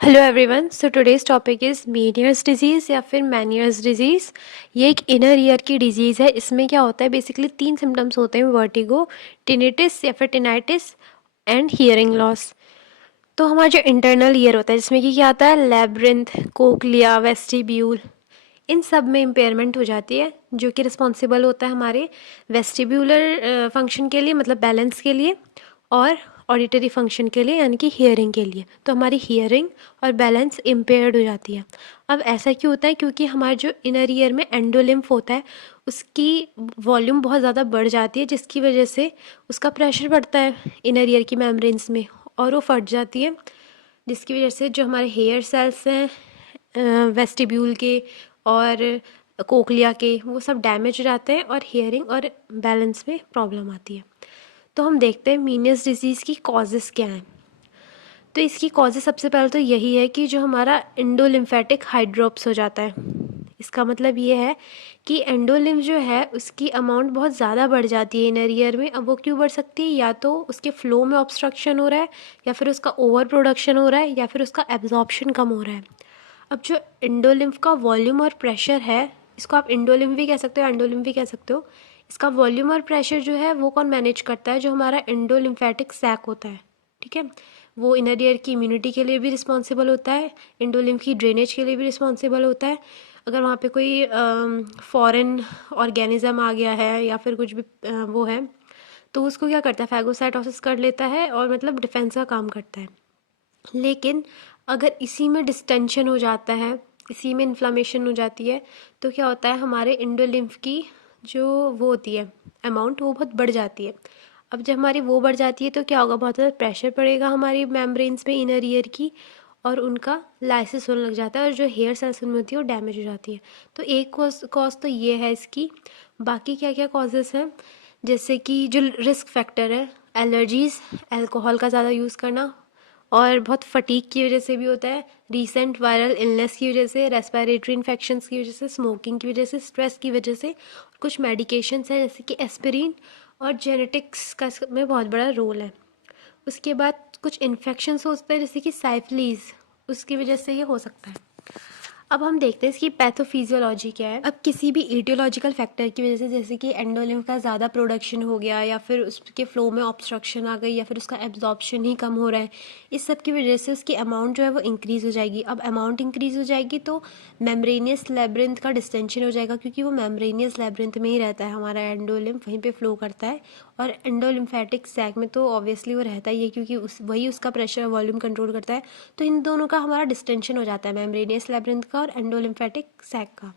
Hello everyone, so today's topic is मेनियर्स disease या फिर मैनियर्स disease. ये एक इनर ईयर की डिजीज़ है। इसमें क्या होता है, बेसिकली 3 सिम्टम्स होते हैं, वर्टिगो, टिनिटिस या फिर टिनाइटिस एंड हियरिंग लॉस। तो हमारा जो इंटरनल ईयर होता है जिसमें कि क्या आता है, लैब्रिंथ, कोक्लिया, वेस्टिब्यूल, इन सब में इम्पेयरमेंट हो जाती है, जो कि रिस्पॉन्सिबल होता है हमारे वेस्टिब्यूलर फंक्शन के लिए, मतलब बैलेंस के लिए, और ऑडिटरी फंक्शन के लिए यानी कि हियरिंग के लिए। तो हमारी हियरिंग और बैलेंस इम्पेयर्ड हो जाती है। अब ऐसा क्यों होता है, क्योंकि हमारे जो इनर ईयर में एंडोलिम्फ होता है उसकी वॉल्यूम बहुत ज़्यादा बढ़ जाती है, जिसकी वजह से उसका प्रेशर बढ़ता है इनर ईयर की मेम्ब्रेन्स में और वो फट जाती है, जिसकी वजह से जो हमारे हेयर सेल्स हैं वेस्टिब्यूल के और कोक्लिया के, वो सब डैमेज हो जाते हैं और हियरिंग और बैलेंस में प्रॉब्लम आती है। तो हम देखते हैं मीनियस डिजीज़ की कॉजेज़ क्या हैं। तो इसकी कॉजेज़ सबसे पहले तो यही है कि जो हमारा एंडोलिम्फेटिक हाइड्रोप्स हो जाता है। इसका मतलब ये है कि एंडोलिम्फ जो है उसकी अमाउंट बहुत ज़्यादा बढ़ जाती है इनर ईयर में। अब वो क्यों बढ़ सकती है, या तो उसके फ्लो में ऑब्स्ट्रक्शन हो रहा है, या फिर उसका ओवर प्रोडक्शन हो रहा है, या फिर उसका एब्जॉर्प्शन कम हो रहा है। अब जो एंडोलिम्फ का वॉल्यूम और प्रेशर है, इसको आप एंडोलिम्फ भी कह सकते हो, एंडोलिम्फ भी कह सकते हो। इसका वॉल्यूम और प्रेशर जो है वो कौन मैनेज करता है, जो हमारा एंडोलिम्फेटिक सैक होता है, ठीक है। वो इनर ईयर की इम्यूनिटी के लिए भी रिस्पॉन्सिबल होता है, एंडोलिम्फ की ड्रेनेज के लिए भी रिस्पॉन्सिबल होता है। अगर वहाँ पे कोई फॉरेन ऑर्गेनिज्म आ गया है या फिर कुछ भी वो है, तो उसको क्या करता है, फैगोसाइटोसिस कर लेता है और मतलब डिफेंस का काम करता है। लेकिन अगर इसी में डिस्टेंशन हो जाता है, इसी में इन्फ्लामेशन हो जाती है, तो क्या होता है, हमारे एंडोलिम्फ की जो वो होती है अमाउंट, वो बहुत बढ़ जाती है। अब जब हमारी वो बढ़ जाती है तो क्या होगा, बहुत ज़्यादा प्रेशर पड़ेगा हमारी मेम्ब्रेन्स में इनर ईयर की, और उनका लाइसिस होने लग जाता है और जो हेयर सेल्स उनमें होती है वो डैमेज हो जाती है। तो एक कॉज तो ये है इसकी। बाकी क्या क्या कॉजेज़ हैं, जैसे कि जो रिस्क फैक्टर है, एलर्जीज़, अल्कोहल का ज़्यादा यूज़ करना, और बहुत फटीक की वजह से भी होता है, रीसेंट वायरल इलनेस की वजह से, रेस्पिरेटरी इन्फेक्शंस की वजह से, स्मोकिंग की वजह से, स्ट्रेस की वजह से, कुछ मेडिकेशंस हैं जैसे कि एस्पिरिन, और जेनेटिक्स का इसमें बहुत बड़ा रोल है। उसके बाद कुछ इन्फेक्शंस होते हैं जैसे कि साइफिलीज, उसकी वजह से ये हो सकता है। अब हम देखते हैं इसकी पैथोफिजियोलॉजी क्या है। अब किसी भी ईटियोलॉजिकल फैक्टर की वजह से, जैसे कि एंडोलिम्फ का ज़्यादा प्रोडक्शन हो गया, या फिर उसके फ्लो में ऑब्स्ट्रक्शन आ गई, या फिर उसका एब्जॉर्प्शन ही कम हो रहा है, इस सब की वजह से उसकी अमाउंट जो है वो इंक्रीज़ हो जाएगी। अब अमाउंट इंक्रीज़ हो जाएगी तो मेम्ब्रेनियस लेब्रिंथ का डिस्टेंशन हो जाएगा, क्योंकि वो मेम्ब्रेनियस लेब्रिंथ में ही रहता है हमारा एंडोलिम्फ, वहीं पे फ्लो करता है। और एंडोलिम्फेटिक सैक में तो ऑब्वियसली वो रहता ही है, क्योंकि वही उसका प्रेशर वॉल्यूम कंट्रोल करता है। तो इन दोनों का हमारा डिस्टेंशन हो जाता है, मेम्ब्रेनियस लेब्रिंथ का और एंडोलिम्फेटिक सैक का।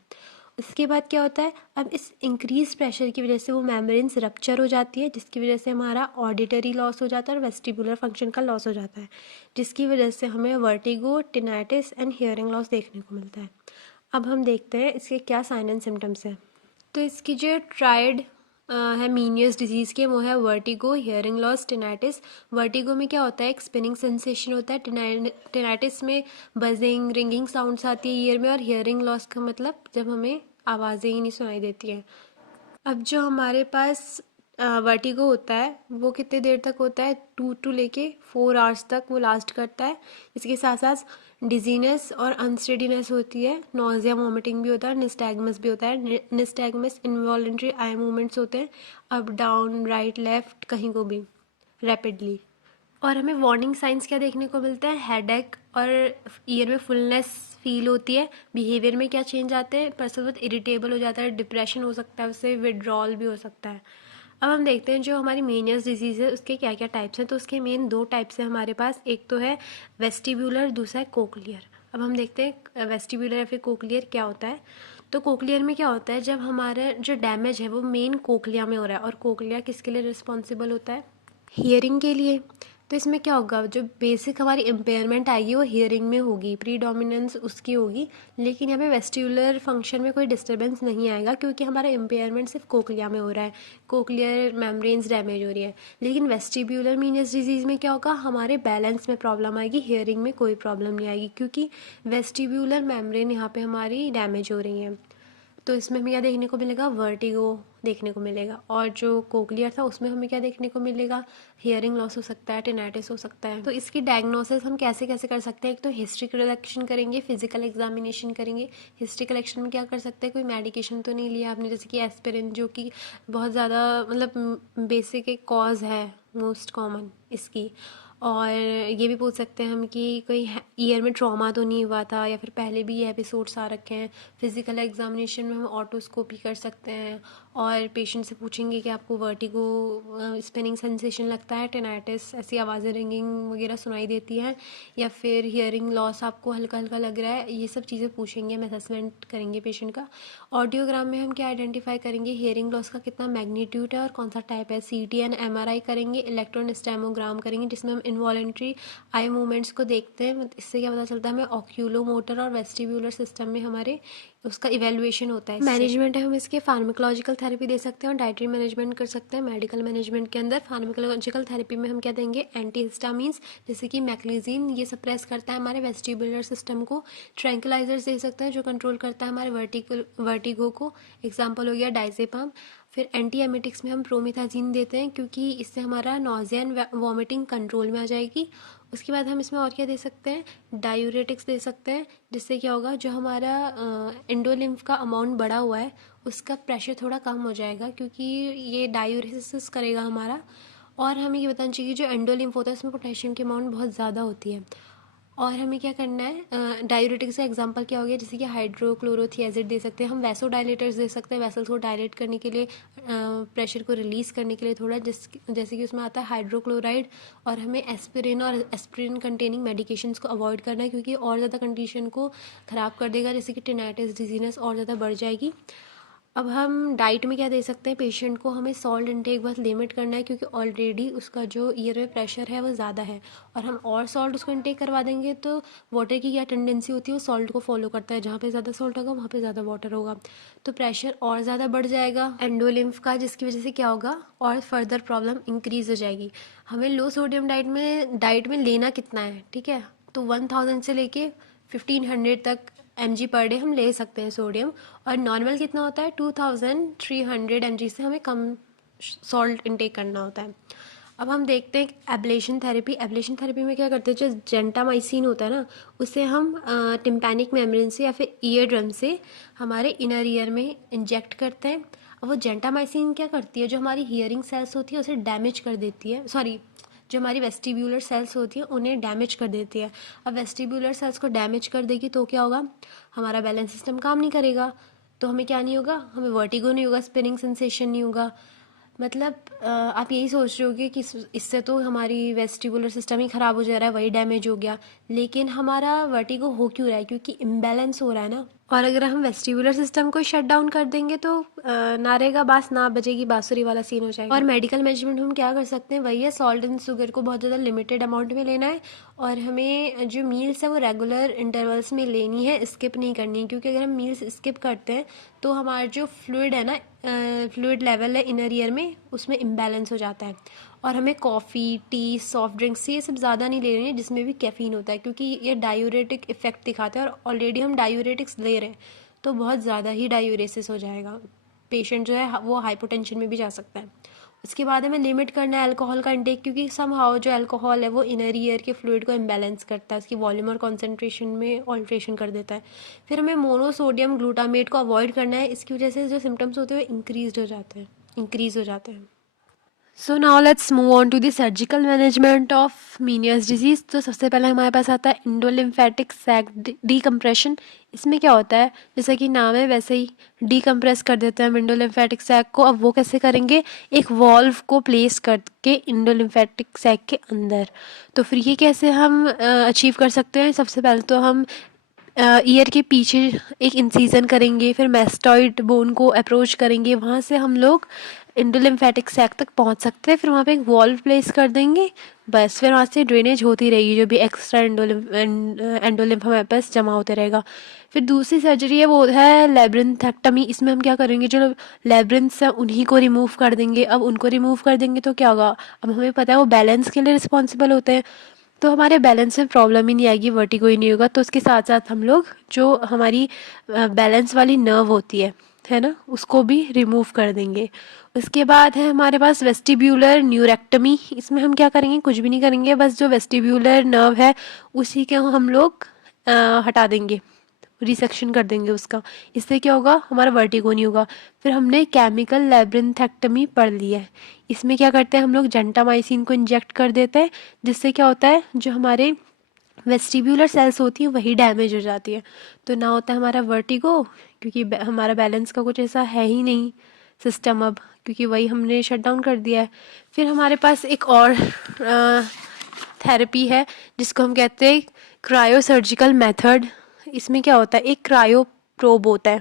उसके बाद क्या होता है, अब इस इंक्रीज प्रेशर की वजह से वो मेम्ब्रेन्स रप्चर हो जाती है, जिसकी वजह से हमारा ऑडिटरी लॉस हो जाता है और वेस्टिबुलर फंक्शन का लॉस हो जाता है, जिसकी वजह से हमें वर्टिगो, टिनाइटिस एंड हियरिंग लॉस देखने को मिलता है। अब हम देखते हैं इसके क्या साइन एंड सिम्टम्स हैं। तो इसकी जो ट्राइड है मीनियस डिजीज़ के, वो है वर्टिगो, हियरिंग लॉस, टिनाइटिस। वर्टिगो में क्या होता है, एक स्पिनिंग सेंसेशन होता है। टिनाइटिस में बजिंग, रिंगिंग साउंड्स आती है ईयर में। और हियरिंग लॉस का मतलब जब हमें आवाज़ें ही नहीं सुनाई देती हैं। अब जो हमारे पास वर्टिगो होता है वो कितने देर तक होता है, 2 to 4 आवर्स तक वो लास्ट करता है। इसके साथ साथ डिजीनेस और अनस्टेडीनेस होती है, नोजिया, वॉमिटिंग भी होता है, निस्टैग्मस भी होता है। निस्टैग्मस इनवॉलेंट्री आई मूवमेंट्स होते हैं, अप डाउन राइट लेफ्ट कहीं को भी रैपिडली। और हमें वार्निंग साइंस क्या देखने को मिलते हैं, हेडेक और ईयर में फुलनेस फील होती है। बिहेवियर में क्या चेंज आते हैं, पर्सन बहुत इरिटेबल हो जाता है, डिप्रेशन हो सकता है, उससे विड्रॉल भी हो सकता है। अब हम देखते हैं जो हमारी मेनियस डिजीज़ है उसके क्या क्या टाइप्स हैं। तो उसके मेन 2 टाइप्स हैं हमारे पास, एक तो है वेस्टिब्यूलर, दूसरा है कोक्लियर। अब हम देखते हैं वेस्टिब्यूलर या फिर कोक्लियर क्या होता है। तो कोक्लियर में क्या होता है, जब हमारा जो डैमेज है वो मेन कोक्लिया में हो रहा है, और कोक्लिया किसके लिए रिस्पॉन्सिबल होता है, हियरिंग के लिए। तो इसमें क्या होगा, जो बेसिक हमारी इम्पेयरमेंट आएगी वो हियरिंग में होगी, प्री डोमिनेंस उसकी होगी। लेकिन यहाँ पे वेस्टिबुलर फंक्शन में कोई डिस्टर्बेंस नहीं आएगा, क्योंकि हमारा इम्पेयरमेंट सिर्फ कोक्लिया में हो रहा है, कोक्लियर मेम्ब्रेन्स डैमेज हो रही है। लेकिन वेस्टिब्यूलर मीनियस डिजीज़ में क्या होगा, हमारे बैलेंस में प्रॉब्लम आएगी, हियरिंग में कोई प्रॉब्लम नहीं आएगी, क्योंकि वेस्टिब्यूलर मेम्ब्रेन यहाँ पे हमारी डैमेज हो रही है। तो इसमें हमें क्या देखने को मिलेगा, वर्टिगो, देखने को मिलेगा। और जो कोक्लियर था उसमें हमें क्या देखने को मिलेगा, हियरिंग लॉस हो सकता है, टिनाइटिस हो सकता है। तो इसकी डायग्नोसिस हम कैसे कैसे कर सकते हैं, एक तो हिस्ट्री कलेक्शन करेंगे, फिजिकल एग्जामिनेशन करेंगे। हिस्ट्री कलेक्शन में क्या कर सकते हैं, कोई मेडिकेशन तो नहीं लिया आपने, जैसे कि एस्पिरिन जो कि बहुत ज़्यादा मतलब बेसिक एक कॉज है मोस्ट कॉमन इसकी। और ये भी पूछ सकते हैं हम कि कोई ईयर में ट्रॉमा तो नहीं हुआ था, या फिर पहले भी ये एपिसोड्स आ रखे हैं। फिजिकल एग्जामिनेशन में हम ऑटोस्कोपी कर सकते हैं और पेशेंट से पूछेंगे कि आपको वर्टिगो, स्पिनिंग सेंसेशन लगता है, टिनाइटिस, ऐसी आवाज़ें रिंगिंग वगैरह सुनाई देती हैं, या फिर हियरिंग लॉस आपको हल्का हल्का लग रहा है। ये सब चीज़ें पूछेंगे, हम असेसमेंट करेंगे पेशेंट का। ऑडियोग्राम में हम क्या आइडेंटिफाई करेंगे, हियरिंग लॉस का कितना मैग्नीट्यूड है और कौन सा टाइप है। सीटी एंड एमआरआई करेंगे, इलेक्ट्रोस्टैमोग्राम करेंगे जिसमें हम इनवॉलेंट्री आई मूवमेंट्स को देखते हैं। इससे क्या पता चलता है हमें ऑक्यूलोमोटर और वेस्टिब्यूलर सिस्टम में हमारे उसका इवेल्युएशन होता है। मैनेजमेंट है, हम इसके फार्माकोलॉजिकल थेरेपी दे सकते हैं और डाइटरी मैनेजमेंट कर सकते हैं। मेडिकल मैनेजमेंट के अंदर फार्माकोलॉजिकल थेरेपी में हम क्या देंगे, एंटीहिस्टामीन्स जैसे कि मैक्लिजीन, ये सप्रेस करता है हमारे वेस्टिबुलर सिस्टम को। ट्रैंकुलाइजर्स दे सकते हैं जो कंट्रोल करता है हमारे वर्टिगो को, एग्जाम्पल हो गया डाइजेपाम। फिर एंटी एमेटिक्स में हम प्रोमिथाजीन देते हैं क्योंकि इससे हमारा नॉजिया एंड वॉमिटिंग कंट्रोल में आ जाएगी। उसके बाद हम इसमें और क्या दे सकते हैं, डायूरेटिक्स दे सकते हैं, जिससे क्या होगा, जो हमारा एंडोलिम्फ का अमाउंट बढ़ा हुआ है उसका प्रेशर थोड़ा कम हो जाएगा क्योंकि ये डायूरेसिस करेगा हमारा। और हमें ये बताना चाहिए जो एंडोलिम्फ होता है उसमें पोटेशियम की अमाउंट बहुत ज़्यादा होती है। और हमें क्या करना है, डायूरेटिक्स का एग्जांपल क्या हो गया, जैसे कि हाइड्रोक्लोरोथियाजिड दे सकते हैं हम, वैसोडाइलेटर्स दे सकते हैं वेसल्स को डायलेट करने के लिए, प्रेशर को रिलीज़ करने के लिए थोड़ा, जैसे कि उसमें आता है हाइड्रोक्लोराइड। और हमें एस्पिरिन और एस्पिरिन कंटेनिंग मेडिकेशंस को अवॉइड करना है क्योंकि और ज़्यादा कंडीशन को ख़राब कर देगा, जैसे कि टिनाइटिस, डिजीनेस और ज़्यादा बढ़ जाएगी। अब हम डाइट में क्या दे सकते हैं, पेशेंट को हमें सॉल्ट इंटेक बस लिमिट करना है क्योंकि ऑलरेडी उसका जो ईयर में प्रेशर है वो ज़्यादा है। और हम और सॉल्ट उसको इंटेक करवा देंगे तो वाटर की क्या टेंडेंसी होती है, वो सॉल्ट को फॉलो करता है, जहाँ पे ज़्यादा सॉल्ट होगा वहाँ पे ज़्यादा वाटर होगा, तो प्रेशर और ज़्यादा बढ़ जाएगा एंडोलिम्फ का, जिसकी वजह से क्या होगा और फर्दर प्रॉब्लम इंक्रीज़ हो जाएगी। हमें लो सोडियम डाइट में लेना कितना है, ठीक है, तो 1000 से लेके 1500 तक mg पर डे हम ले सकते हैं सोडियम। और नॉर्मल कितना होता है, 2300 mg से हमें कम सॉल्ट इंटेक करना होता है। अब हम देखते हैं एब्लेशन थेरेपी। एब्लेशन थेरेपी में क्या करते हैं, जो जेंटामाइसिन होता है ना, उसे हम टिम्पैनिक मेम्ब्रेन से या फिर ईयर ड्रम से हमारे इनर ईयर में इंजेक्ट करते हैं। अब वो जेंटामाइसिन क्या करती है, जो हमारी हियरिंग सेल्स होती है उसे डैमेज कर देती है, सॉरी, जो हमारी वेस्टिब्यूलर सेल्स होती हैं उन्हें डैमेज कर देती है। अब वेस्टिब्यूलर सेल्स को डैमेज कर देगी तो क्या होगा, हमारा बैलेंस सिस्टम काम नहीं करेगा, तो हमें क्या नहीं होगा, हमें वर्टिगो नहीं होगा, स्पिनिंग सेंसेशन नहीं होगा। मतलब आप यही सोच रहे होगे कि इससे तो हमारी वेस्टिबुलर सिस्टम ही ख़राब हो जा रहा है, वही डैमेज हो गया, लेकिन हमारा वर्टिगो हो क्यों रहा है, क्योंकि इम्बैलेंस हो रहा है ना। और अगर हम वेस्टिबुलर सिस्टम को शट डाउन कर देंगे तो ना रहेगा बास ना बजेगी बांसुरी वाला सीन हो जाएगा। और मेडिकल मैनेजमेंट हम क्या कर सकते हैं, वही है, सॉल्ट एंड शुगर को बहुत ज़्यादा लिमिटेड अमाउंट में लेना है, और हमें जो मील्स है वो रेगुलर इंटरवल्स में लेनी है, स्किप नहीं करनी है, क्योंकि अगर हम मील्स स्किप करते हैं तो हमारा जो फ्लूइड है ना, फ्लूइड लेवल है इनर ईयर में, उसमें इम्बैलेंस हो जाता है। और हमें कॉफ़ी, टी, सॉफ्ट ड्रिंक्स ये सब ज़्यादा नहीं ले रही है जिसमें भी कैफ़ीन होता है, क्योंकि ये डायूरेटिक इफेक्ट दिखाते हैं और ऑलरेडी हम डायूरेटिक्स ले रहे हैं तो बहुत ज़्यादा ही डायूरेसिस हो जाएगा, पेशेंट जो है वो हाइपोटेंशन में भी जा सकता है। उसके बाद हमें लिमिट करना है अल्कोहल का इंटेक, क्योंकि समहाउ जो अल्कोहल है वो इनर ईयर के फ्लूइड को इम्बैलेंस करता है, उसकी वॉल्यूम और कॉन्सेंट्रेशन में ऑल्ट्रेशन कर देता है। फिर हमें मोनोसोडियम ग्लूटामेट को अवॉइड करना है, इसकी वजह से जो सिम्टम्स होते हैं वो इंक्रीज हो जाते हैं। So now let's move on to the surgical management of Meniere's disease. तो सबसे पहले हमारे पास आता है इंडोलिम्फेटिक सैक डीकम्प्रेशन। इसमें क्या होता है, जैसा कि नाम है वैसे ही डीकम्प्रेस कर देते हैं हम इंडोलिम्फेटिक सैक को। अब वो कैसे करेंगे, एक वॉल्व को प्लेस करके इंडोलिम्फेटिक सैक के अंदर। तो फिर ये कैसे हम अचीव कर सकते हैं, सबसे पहले तो हम ईयर के पीछे एक इंसीजन करेंगे, फिर मैस्टॉइड बोन को अप्रोच करेंगे, वहाँ से हम लोग इंडोलिम्फेटिक सैक तक पहुँच सकते हैं, फिर वहाँ पे एक वॉल्व प्लेस कर देंगे, बस फिर वहाँ से ड्रेनेज होती रहेगी, जो भी एक्स्ट्रा एंडोलिम्फ हमारे पास जमा होते रहेगा। फिर दूसरी सर्जरी है वो है लेब्रिंथेक्टमी। इसमें हम क्या करेंगे, जो लेब्रिंथ्स हैं उन्हीं को रिमूव कर देंगे। अब उनको रिमूव कर देंगे तो क्या होगा, अब हमें पता है वो बैलेंस के लिए रिस्पॉन्सिबल होते हैं, तो हमारे बैलेंस में प्रॉब्लम ही नहीं आएगी, वर्टिगो ही नहीं होगा। तो उसके साथ साथ हम लोग जो हमारी बैलेंस वाली नर्व होती है है ना, उसको भी रिमूव कर देंगे। उसके बाद है हमारे पास वेस्टिब्यूलर न्यूरेक्टमी। इसमें हम क्या करेंगे, कुछ भी नहीं करेंगे, बस जो वेस्टिब्यूलर नर्व है उसी के हम लोग हटा देंगे, रिसेक्शन कर देंगे उसका। इससे क्या होगा, हमारा वर्टिगो नहीं होगा। फिर हमने केमिकल लैब्रिन्थेक्टमी पढ़ ली है। इसमें क्या करते हैं हम लोग, जेंटामाइसिन को इंजेक्ट कर देते हैं, जिससे क्या होता है, जो हमारे वेस्टिब्यूलर सेल्स होती हैं वही डैमेज हो जाती है, तो ना होता है हमारा वर्टिगो, क्योंकि हमारा बैलेंस का कुछ ऐसा है ही नहीं सिस्टम अब, क्योंकि वही हमने शट डाउन कर दिया है। फिर हमारे पास एक और थेरेपी है जिसको हम कहते हैं क्रायो सर्जिकल मेथड। इसमें क्या होता है, एक क्रायो प्रोब होता है,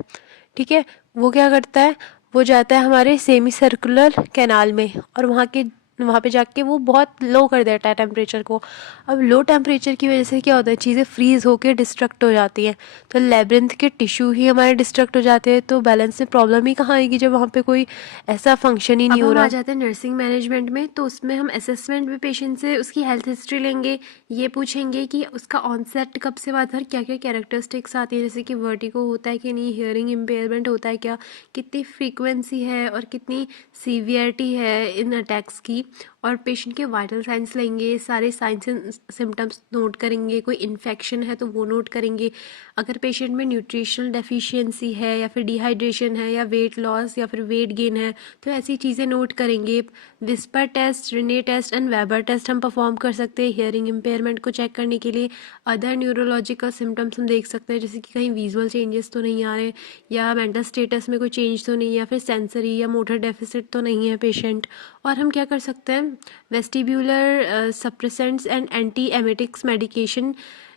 ठीक है, वो क्या करता है, वो जाता है हमारे सेमी सर्कुलर कैनाल में, और वहाँ पे जाके वो बहुत लो कर देता है टेम्परेचर को। अब लो टेम्परेचर की वजह से क्या होता है, चीज़ें फ्रीज होकर डिस्ट्रक्ट हो जाती हैं, तो लेब्रिंथ के टिश्यू ही हमारे डिस्ट्रक्ट हो जाते हैं, तो बैलेंस में प्रॉब्लम ही कहाँ आएगी जब वहाँ पे कोई ऐसा फंक्शन ही नहीं हो रहा। अब हम आ जाते हैं नर्सिंग मैनेजमेंट में, तो उसमें हम असेसमेंट में पेशेंट से उसकी हेल्थ हिस्ट्री लेंगे, ये पूछेंगे कि उसका ऑनसेट कब से हुआ था, क्या क्या कैरेक्टरिस्टिक्स आती है, जैसे कि वर्टिगो होता है कि नहीं, हियरिंग इम्पेयरमेंट होता है क्या, कितनी फ्रीक्वेंसी है और कितनी सीवियरिटी है इन अटैक्स की, और पेशेंट के वाइटल साइंस लेंगे, सारे साइंस एंड सिम्टम्स नोट करेंगे, कोई इन्फेक्शन है तो वो नोट करेंगे, अगर पेशेंट में न्यूट्रिशनल डेफिशिएंसी है या फिर डिहाइड्रेशन है या वेट लॉस या फिर वेट गेन है तो ऐसी चीज़ें नोट करेंगे। Whisper test, Rinne test and Weber test हम परफॉर्म कर सकते हैं हियरिंग इम्पेयरमेंट को चेक करने के लिए। अदर न्यूरोलॉजिकल सिम्टम्स हम देख सकते हैं, जैसे कि कहीं विजुअल चेंजेस तो नहीं आ रहे, या मेंटल स्टेटस में कोई चेंज तो नहीं, या फिर सेंसरी या मोटर डेफिसिट तो नहीं है पेशेंट। और हम क्या कर सकते हैं, vestibular suppressants and anti emetics medication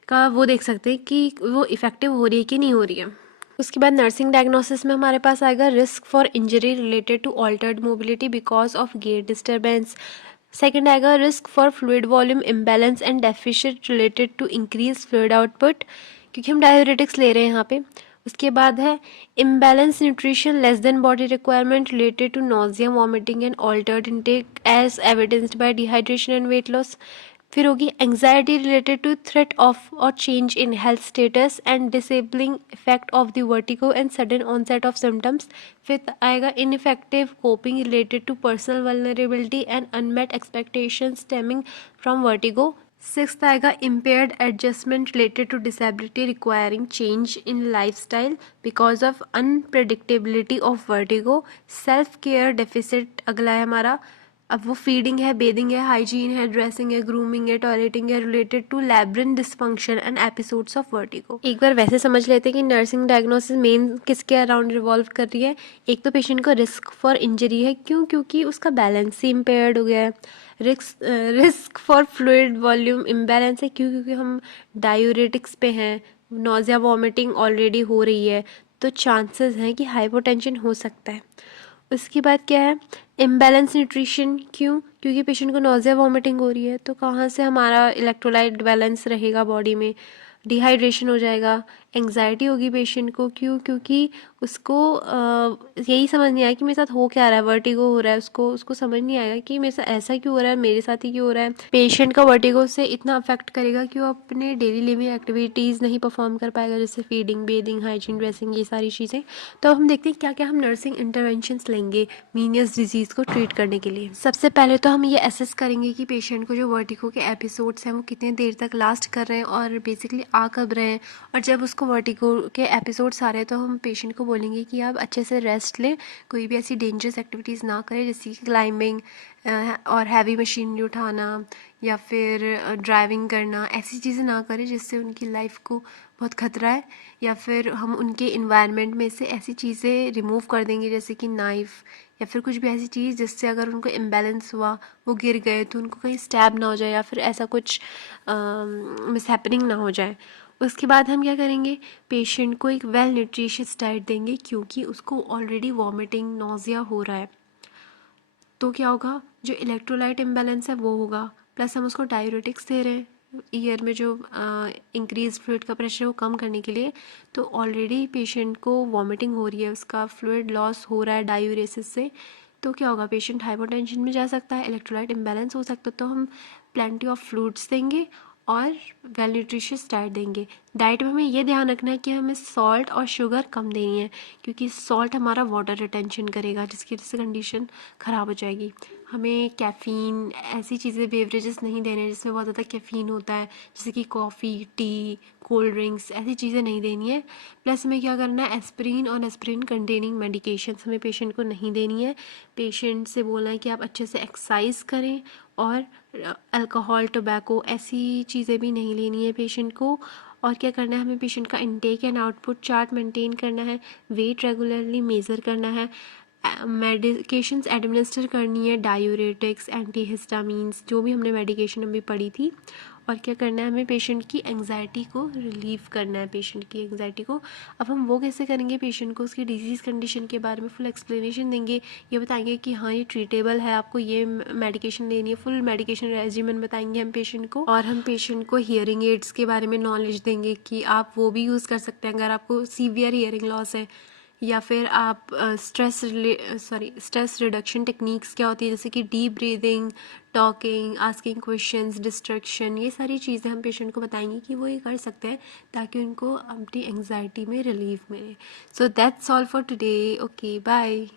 का वो देख सकते हैं कि वो इफ़ेक्टिव हो रही है कि नहीं हो रही है। उसके बाद नर्सिंग डायग्नोसिस में हमारे पास आएगा risk for injury related to altered mobility because of gait disturbance. Second आएगा risk for fluid volume imbalance and deficit related to increase fluid output, क्योंकि हम डायूरेटिक्स ले रहे हैं यहाँ पे। उसके बाद है imbalance nutrition less than body requirement related to nausea, vomiting and altered intake as evidenced by dehydration and weight loss. फिर होगी anxiety related to threat of or change in health status and disabling effect of the vertigo and sudden onset of symptoms. फिर आएगा ineffective coping related to personal vulnerability and unmet expectation stemming from vertigo. Sixth आएगा impaired adjustment related to disability requiring change in lifestyle because of unpredictability of vertigo. Self care deficit अगला है हमारा। अब वो feeding है, bathing है, hygiene है, dressing है, ग्रूमिंग है, टॉयलेटिंग है related to labyrinth dysfunction and episodes of vertigo. एक बार वैसे समझ लेते हैं कि नर्सिंग डायग्नोसिस मेन किसके अराउंड रिवॉल्व कर रही है। एक तो पेशेंट को रिस्क फॉर इंजरी है, क्यों, क्योंकि उसका बैलेंस ही इम्पेयर्ड हो गया है। Risk for fluid volume imbalance है, क्यों, क्योंकि हम डायूरेटिक्स पे हैं, नोजिया वॉमिटिंग ऑलरेडी हो रही है, तो चांसेस हैं कि हाइपोटेंशन हो सकता है। उसके बाद क्या है, इम्बैलेंस न्यूट्रिशन, क्यों, क्योंकि पेशेंट को नोजिया वॉमिटिंग हो रही है, तो कहाँ से हमारा इलेक्ट्रोलाइट बैलेंस रहेगा बॉडी में, डिहाइड्रेशन हो जाएगा। एंग्जाइटी होगी पेशेंट को, क्यों, क्योंकि उसको यही समझ नहीं आया कि मेरे साथ हो क्या रहा है, वर्टिगो हो रहा है, उसको समझ नहीं आएगा कि मेरे साथ ऐसा क्यों हो रहा है, मेरे साथ ही क्यों हो रहा है। पेशेंट का वर्टिगो से इतना अफेक्ट करेगा कि वो अपने डेली लिविंग एक्टिविटीज़ नहीं परफॉर्म कर पाएगा, जैसे फीडिंग, बेदिंग, हाइजीन, ड्रेसिंग, ये सारी चीज़ें। तो अब हम देखते हैं क्या क्या हम नर्सिंग इंटरवेंशंस लेंगे मीनियस डिजीज़ को ट्रीट करने के लिए। सबसे पहले तो हम ये असेस करेंगे कि पेशेंट को जो वर्टिगो के एपिसोड्स हैं वो कितने देर तक लास्ट कर रहे हैं और बेसिकली आ कब रहे हैं। और जब उसको वर्टिगो के एपिसोड्स आ रहे हैं तो हम पेशेंट को बोलेंगे कि आप अच्छे से रेस्ट लें, कोई भी ऐसी डेंजरस एक्टिविटीज़ ना करें, जैसे कि क्लाइंबिंग और हैवी मशीनरी उठाना या फिर ड्राइविंग करना, ऐसी चीज़ें ना करें जिससे उनकी लाइफ को बहुत खतरा है। या फिर हम उनके इन्वायरमेंट में से ऐसी चीज़ें रिमूव कर देंगे, जैसे कि नाइफ़ या फिर कुछ भी ऐसी चीज़ जिससे अगर उनको इम्बैलेंस हुआ, वो गिर गए, तो उनको कहीं स्टैब ना हो जाए या फिर ऐसा कुछ मिसहैपनिंग ना हो जाए। उसके बाद हम क्या करेंगे, पेशेंट को एक वेल न्यूट्रिशियस डाइट देंगे, क्योंकि उसको ऑलरेडी वॉमिटिंग, नोजिया हो रहा है, तो क्या होगा, जो इलेक्ट्रोलाइट इम्बैलेंस है वो होगा, प्लस हम उसको डायूरेटिक्स दे रहे हैं ईयर में जो इंक्रीज फ्लूइड का प्रेशर वो कम करने के लिए, तो ऑलरेडी पेशेंट को वॉमिटिंग हो रही है, उसका फ्लूइड लॉस हो रहा है डायूरेसिस से, तो क्या होगा, पेशेंट हाइपोटेंशन में जा सकता है, इलेक्ट्रोलाइट इम्बैलेंस हो सकता है, तो हम प्लेंटी ऑफ फ्लूइड्स देंगे और वेल न्यूट्रिशियस डाइट देंगे। डाइट में हमें ये ध्यान रखना है कि हमें सॉल्ट और शुगर कम देनी है, क्योंकि सॉल्ट हमारा वाटर रिटेंशन करेगा, जिसकी वजह से कंडीशन ख़राब हो जाएगी। हमें कैफ़ीन, ऐसी चीज़ें, बेवरेजेस नहीं देने जिसमें बहुत ज़्यादा कैफ़ीन होता है, जैसे कि कॉफ़ी, टी, कोल्ड ड्रिंक्स, ऐसी चीज़ें नहीं देनी है। प्लस हमें क्या करना है, एस्पिरिन और एस्पिरिन कंटेनिंग मेडिकेशंस हमें पेशेंट को नहीं देनी है। पेशेंट से बोलना है कि आप अच्छे से एक्सरसाइज करें, और अल्कोहल, टोबैको, ऐसी चीज़ें भी नहीं लेनी है पेशेंट को। और क्या करना है, हमें पेशेंट का intake and output chart maintain करना है, वेट रेगुलरली मेज़र करना है, मेडिकेशंस एडमिनिस्टर करनी है, डायूरेटिक्स, एंटीहिस्टामीन्स, जो भी हमने मेडिकेशन अभी पढ़ी थी। और क्या करना है, हमें पेशेंट की एंग्जाइटी को रिलीव करना है, पेशेंट की एंग्जाइटी को। अब हम वो कैसे करेंगे, पेशेंट को उसकी डिजीज़ कंडीशन के बारे में फुल एक्सप्लेनेशन देंगे, ये बताएंगे कि हाँ ये ट्रीटेबल है, आपको ये मेडिकेशन लेनी है, फुल मेडिकेशन रेजिमेंट बताएंगे हम पेशेंट को। और हम पेशेंट को हियरिंग एड्स के बारे में नॉलेज देंगे कि आप वो भी यूज़ कर सकते हैं अगर आपको सीवियर हियरिंग लॉस है। या फिर आप स्ट्रेस रिडक्शन टेक्निक्स क्या होती है, जैसे कि deep breathing, talking, asking questions, distraction, ये सारी चीज़ें हम पेशेंट को बताएंगे कि वो ये कर सकते हैं ताकि उनको अपनी एंग्जाइटी में रिलीफ मिले। So that's all for today. Okay, bye.